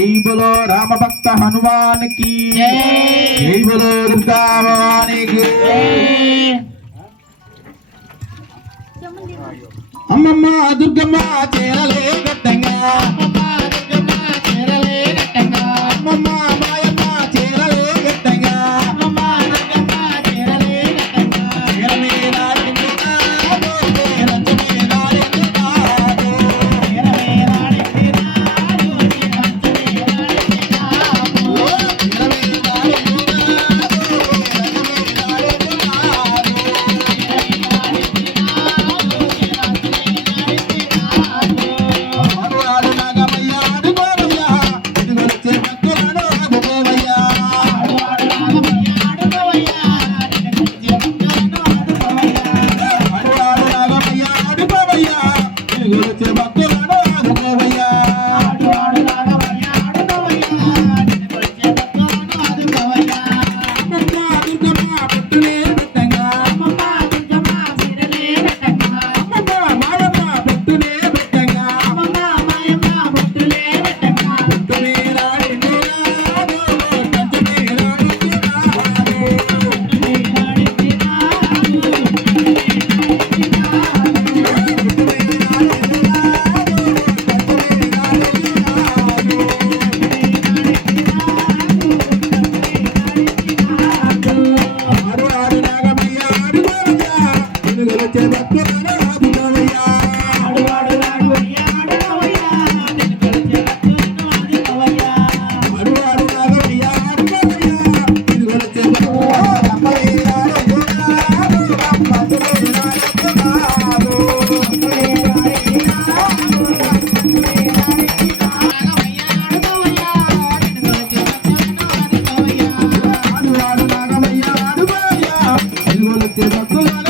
బోలో రామ భక్త హనుమానికి. జై. బోలో దుర్గా భవానికి. అమ్మమ్మ దుర్గమ్మ చేరలే గట్టంగా திருமணத்தில் மக்கள்